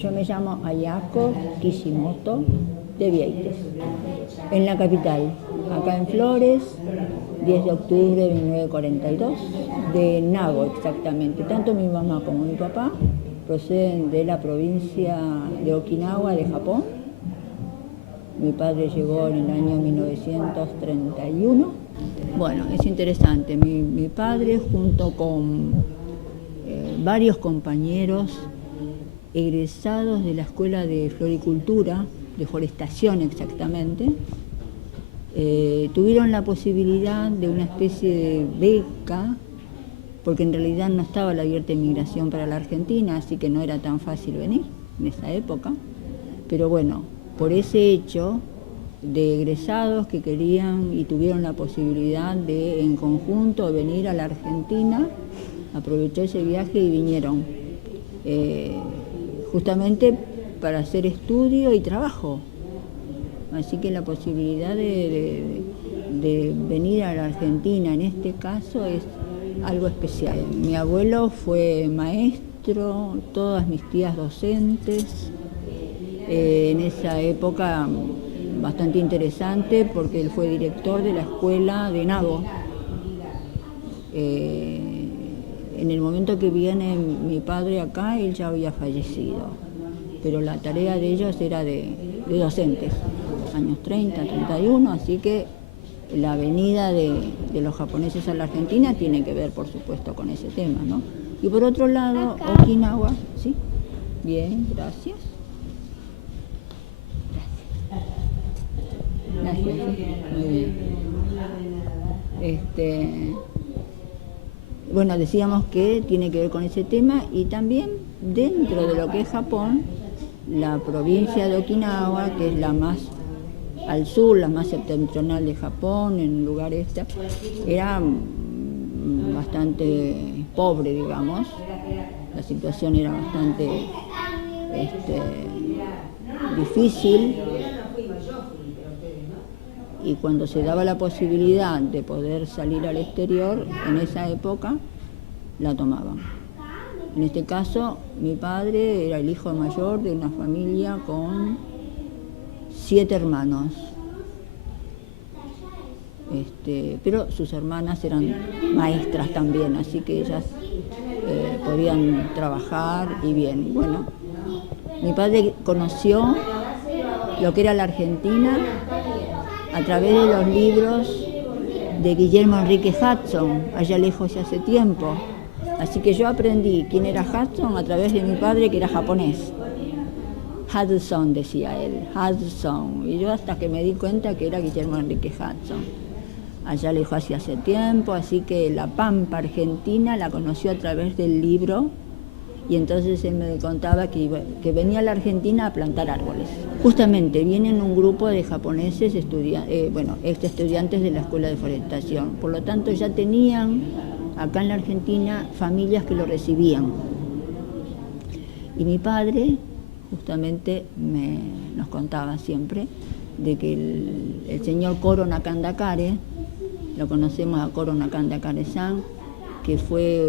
Yo me llamo Ayako Kishimoto de Vieites, en la capital, acá en Flores, 10 de octubre de 1942, de Nago exactamente. Tanto mi mamá como mi papá proceden de la provincia de Okinawa, de Japón. Mi padre llegó en el año 1931. Bueno, es interesante. Mi padre, junto con varios compañeros egresados de la Escuela de Floricultura, de Forestación exactamente, tuvieron la posibilidad de una especie de beca, porque en realidad no estaba la abierta inmigración para la Argentina, así que no era tan fácil venir en esa época. Pero bueno, por ese hecho de egresados que querían y tuvieron la posibilidad de en conjunto venir a la Argentina, aprovechó ese viaje y vinieron justamente para hacer estudio y trabajo. Así que la posibilidad de venir a la Argentina en este caso es algo especial. Mi abuelo fue maestro, todas mis tías docentes. En esa época bastante interesante porque él fue director de la escuela de Nago. En el momento que viene mi padre acá, él ya había fallecido, pero la tarea de ellos era de docentes, años 30, 31, así que la venida de los japoneses a la Argentina tiene que ver, por supuesto, con ese tema, ¿no? Y por otro lado, Okinawa, ¿sí? Bien, gracias. Gracias, muy bien. Bueno, decíamos que tiene que ver con ese tema y también dentro de lo que es Japón, la provincia de Okinawa, que es la más al sur, la más septentrional de Japón, en un lugar era bastante pobre, digamos. La situación era bastante difícil. Y cuando se daba la posibilidad de poder salir al exterior, en esa época la tomaban. En este caso, mi padre era el hijo mayor de una familia con 7 hermanos. Pero sus hermanas eran maestras también, así que ellas podían trabajar y bien. Y bueno, mi padre conoció lo que era la Argentina a través de los libros de Guillermo Enrique Hudson, allá lejos y hace tiempo. Así que yo aprendí quién era Hudson a través de mi padre, que era japonés. Hudson, decía él, Hudson. Y yo hasta que me di cuenta que era Guillermo Enrique Hudson. Allá lejos y hace tiempo, así que la Pampa Argentina la conoció a través del libro. Y entonces él me contaba que venía a la Argentina a plantar árboles. Justamente vienen un grupo de japoneses, ex estudiantes de la Escuela de Forestación. Por lo tanto, ya tenían acá en la Argentina familias que lo recibían. Y mi padre justamente nos contaba siempre de que el señor Koro Nakandakare, lo conocemos a Koro Nakandakare-san, que fue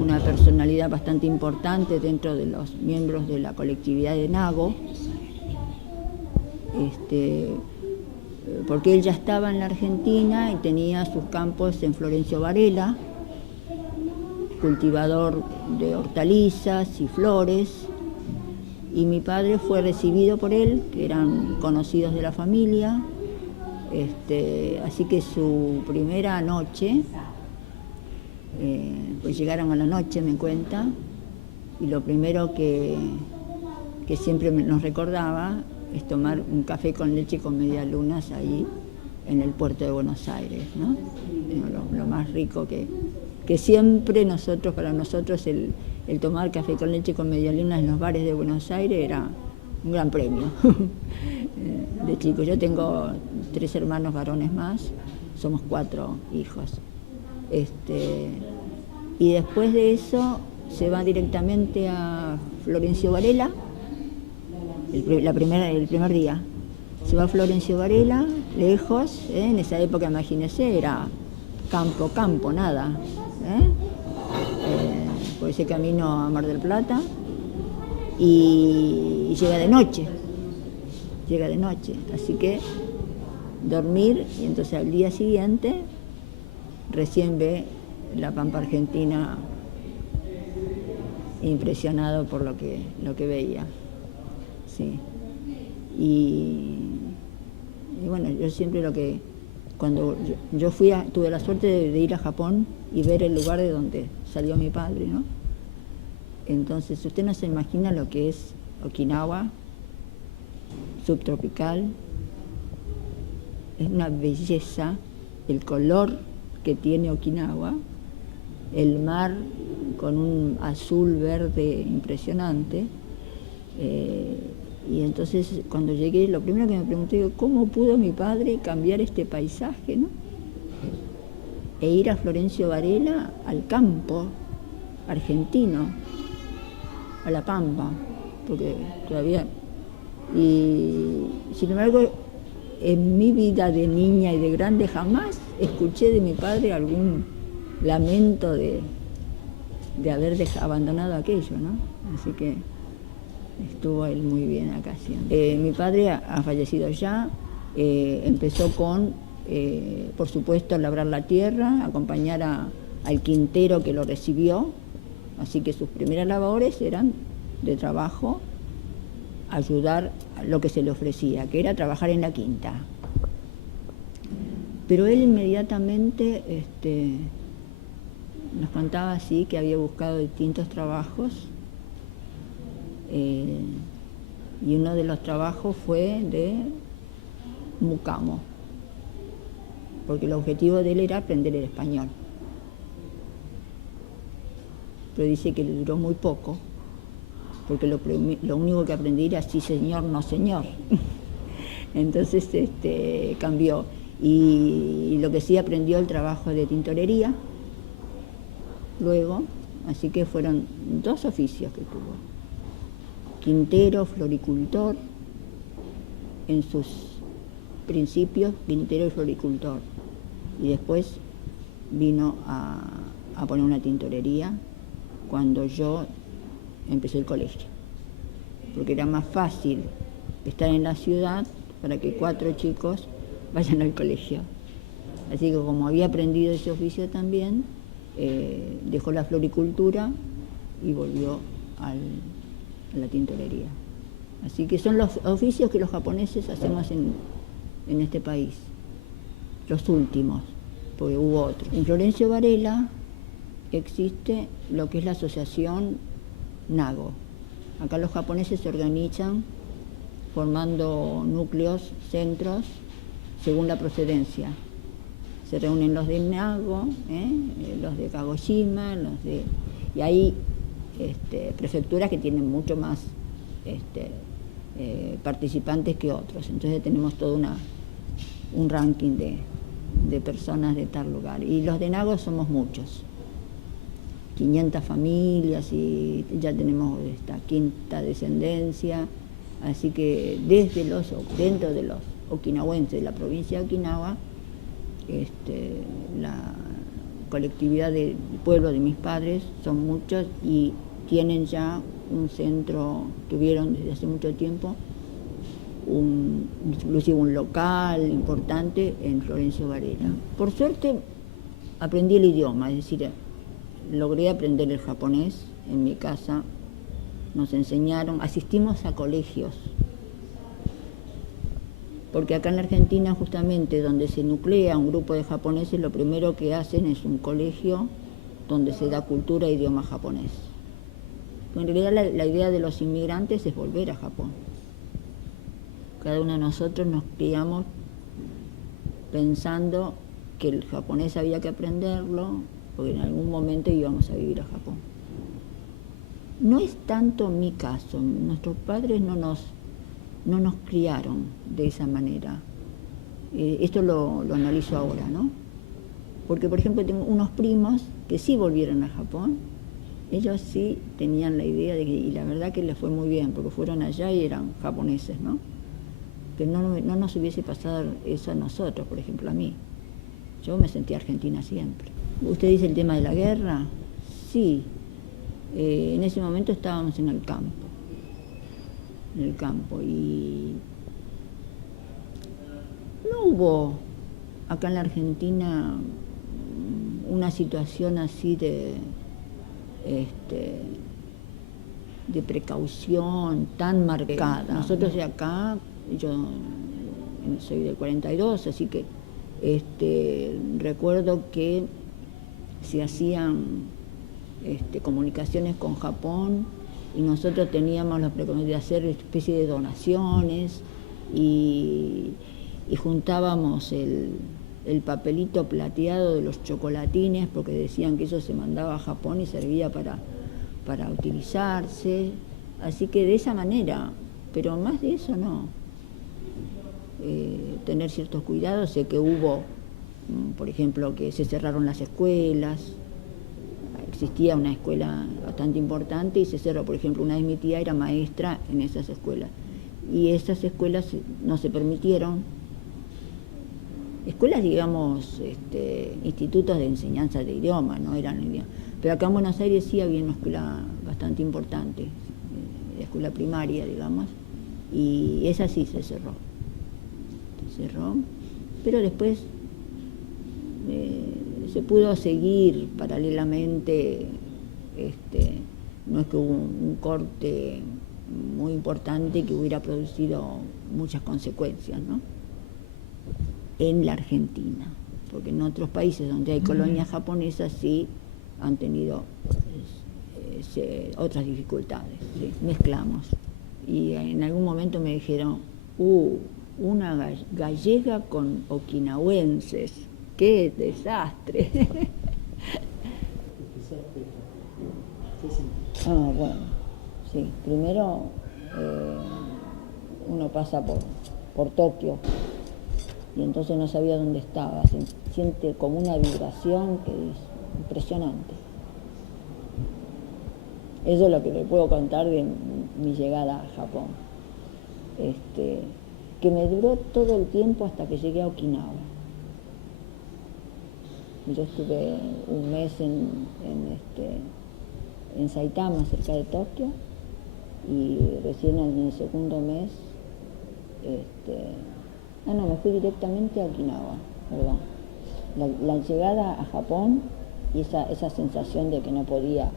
una personalidad bastante importante dentro de los miembros de la colectividad de Nago, porque él ya estaba en la Argentina y tenía sus campos en Florencio Varela, cultivador de hortalizas y flores, y mi padre fue recibido por él, que eran conocidos de la familia, así que su primera noche, pues llegaron a la noche, me cuenta, y lo primero que siempre nos recordaba es tomar un café con leche con medialunas ahí en el puerto de Buenos Aires, ¿no? Lo más rico que siempre para nosotros el tomar café con leche con medialunas en los bares de Buenos Aires era un gran premio de chicos. Yo tengo 3 hermanos varones más, somos 4 hijos. Y después de eso se va directamente a Florencio Varela, el primer día. Se va a Florencio Varela, lejos, en esa época, imagínese, era campo, nada. Por ese camino a Mar del Plata. y llega de noche, así que dormir y entonces al día siguiente recién ve la pampa argentina impresionado por lo que veía, sí. Y bueno, yo siempre cuando yo tuve la suerte de ir a Japón y ver el lugar de donde salió mi padre, ¿no? Entonces, usted no se imagina lo que es Okinawa, subtropical, es una belleza, el color que tiene Okinawa, el mar con un azul verde impresionante, y entonces cuando llegué, lo primero que me pregunté, ¿cómo pudo mi padre cambiar este paisaje, ¿no? E ir a Florencio Varela, al campo argentino, a la pampa, porque todavía... Y sin embargo, en mi vida de niña y de grande jamás escuché de mi padre algún lamento de haber abandonado aquello, ¿no? Así que estuvo él muy bien acá siempre. Mi padre ha fallecido ya, empezó con, por supuesto, labrar la tierra, acompañar al quintero que lo recibió, así que sus primeras labores eran de trabajo, ayudar a lo que se le ofrecía, que era trabajar en la quinta. Pero él inmediatamente nos contaba así que había buscado distintos trabajos, y uno de los trabajos fue de mucamo, porque el objetivo de él era aprender el español. Pero dice que le duró muy poco, porque lo único que aprendí era sí señor, no señor. Entonces cambió. Y lo que sí aprendió el trabajo de tintorería, luego, así que fueron 2 oficios que tuvo. Quintero, floricultor, en sus principios, quintero y floricultor. Y después vino a poner una tintorería cuando yo empecé el colegio, porque era más fácil estar en la ciudad para que 4 chicos vayan al colegio. Así que como había aprendido ese oficio también, dejó la floricultura y volvió a la tintorería. Así que son los oficios que los japoneses hacemos en este país, los últimos, porque hubo otros. En Florencio Varela existe lo que es la asociación Nago. Acá los japoneses se organizan formando núcleos, centros, según la procedencia. Se reúnen los de Nago, los de Kagoshima, y hay prefecturas que tienen mucho más participantes que otros. Entonces tenemos todo un ranking de personas de tal lugar. Y los de Nago somos muchos. 500 familias y ya tenemos esta 5ª descendencia, así que dentro de los okinawenses de la provincia de Okinawa, la colectividad del pueblo de mis padres son muchos y tienen ya un centro, tuvieron desde hace mucho tiempo, inclusive un local importante en Florencio Varela. Por suerte aprendí el idioma, es decir, logré aprender el japonés en mi casa, nos enseñaron, asistimos a colegios, porque acá en la Argentina justamente donde se nuclea un grupo de japoneses, lo primero que hacen es un colegio donde se da cultura e idioma japonés. En realidad la idea de los inmigrantes es volver a Japón. Cada uno de nosotros nos criamos pensando que el japonés había que aprenderlo, porque en algún momento íbamos a vivir a Japón. No es tanto mi caso, nuestros padres no nos criaron de esa manera. Esto lo analizo ahora, ¿no? Porque, por ejemplo, tengo unos primos que sí volvieron a Japón, ellos sí tenían la idea y la verdad que les fue muy bien, porque fueron allá y eran japoneses, ¿no? Pero no nos hubiese pasado eso a nosotros, por ejemplo, a mí. Yo me sentí argentina siempre. ¿Usted dice el tema de la guerra? Sí. En ese momento estábamos en el campo. en el campo. Y no hubo acá en la Argentina una situación así de precaución tan marcada. Nosotros de acá, yo soy del 42, así que recuerdo que se hacían comunicaciones con Japón y nosotros teníamos la precaución de hacer especie de donaciones y juntábamos el papelito plateado de los chocolatines porque decían que eso se mandaba a Japón y servía para utilizarse, así que de esa manera, pero más de eso no. Tener ciertos cuidados. Sé que hubo, por ejemplo, que se cerraron las escuelas, existía una escuela bastante importante y se cerró. Por ejemplo, una vez mi tía era maestra en esas escuelas y esas escuelas no se permitieron. Escuelas, digamos, institutos de enseñanza de idioma, no eran idiomas. Pero acá en Buenos Aires sí había una escuela bastante importante, la escuela primaria, digamos, y esa sí se cerró. Pero después se pudo seguir paralelamente, no es que hubo un corte muy importante que hubiera producido muchas consecuencias, ¿no? En la Argentina, porque en otros países donde hay colonias japonesas sí han tenido otras dificultades, ¿sí? Mezclamos. Y en algún momento me dijeron, una gallega con okinawenses, ¡qué desastre! Bueno, sí, primero uno pasa por Tokio y entonces no sabía dónde estaba, se siente como una vibración que es impresionante. Eso es lo que le puedo contar de mi llegada a Japón, que me duró todo el tiempo hasta que llegué a Okinawa. Yo estuve un mes en Saitama, cerca de Tokio, y recién en el segundo mes, me fui directamente a Okinawa, perdón. La llegada a Japón y esa sensación de que no podía,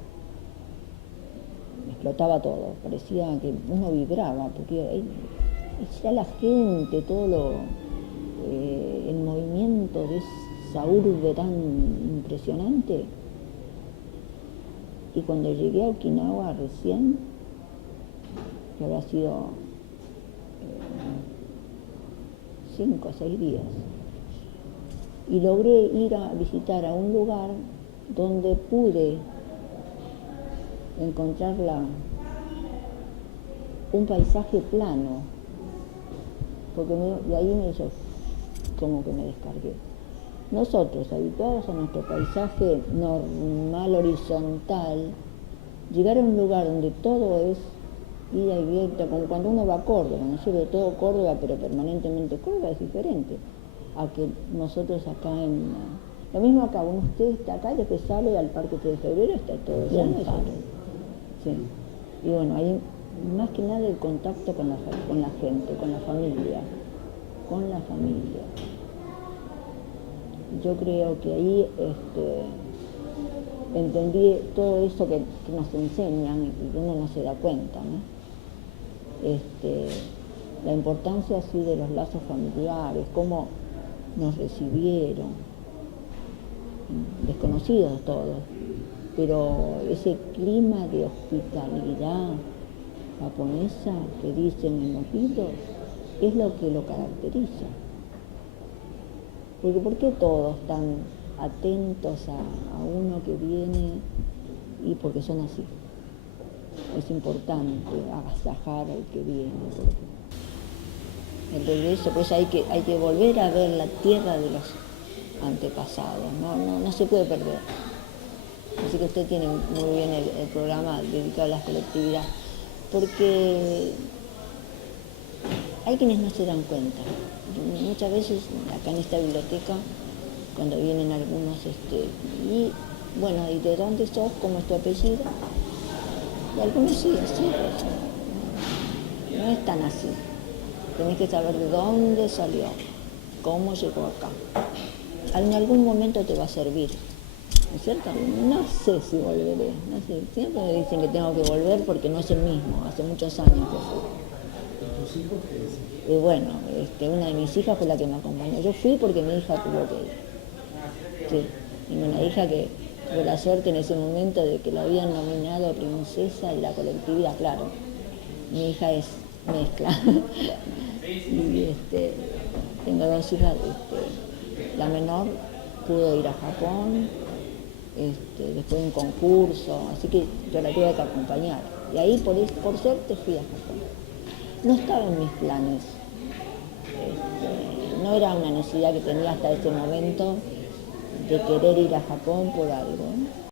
me explotaba todo, parecía que uno vibraba, porque ya la gente, todo el movimiento de esa urbe tan impresionante. Y cuando llegué a Okinawa recién, que había sido 5 o 6 días, y logré ir a visitar a un lugar donde pude encontrar un paisaje plano, porque de ahí como que me descargué. Nosotros, habituados a nuestro paisaje normal, horizontal, llegar a un lugar donde todo es ida y vuelta, como cuando uno va a Córdoba, ¿no es cierto? Todo Córdoba, pero permanentemente Córdoba es diferente a que nosotros acá lo mismo acá, usted está acá y después sale al Parque 3 de Febrero, está todo lleno de gente. Sí. Y bueno, hay más que nada el contacto con la gente, con la familia. Yo creo que ahí entendí todo eso que nos enseñan y que uno no se da cuenta, ¿no? La importancia así de los lazos familiares, cómo nos recibieron, desconocidos todos, pero ese clima de hospitalidad japonesa que dicen en los libros es lo que lo caracteriza. Porque ¿por qué todos están atentos a uno que viene? Y porque son así. Es importante agasajar al que viene, porque el regreso, pues hay que volver a ver la tierra de los antepasados, no se puede perder. Así que usted tiene muy bien el programa dedicado a las colectividades, porque hay quienes no se dan cuenta. Muchas veces acá en esta biblioteca, cuando vienen algunos, y bueno, ¿y de dónde sos? ¿Cómo es tu apellido? Y algunos sí, así, pues, no es tan así. Tenés que saber de dónde salió, cómo llegó acá. En algún momento te va a servir, ¿no es cierto? No sé si volveré, no sé. Siempre me dicen que tengo que volver porque no es el mismo, hace muchos años que fui. ¿Tus hijos qué dicen? Y bueno, una de mis hijas fue la que me acompañó. Yo fui porque mi hija tuvo que ir. Sí, tengo una hija que tuvo la suerte en ese momento de que la habían nominado princesa de la colectividad, claro. Mi hija es mezcla. Y tengo dos hijas, la menor pudo ir a Japón, después de un concurso, así que yo la tuve que acompañar. Y ahí por suerte fui a Japón. No estaba en mis planes, no era una necesidad que tenía hasta ese momento de querer ir a Japón por algo, ¿no?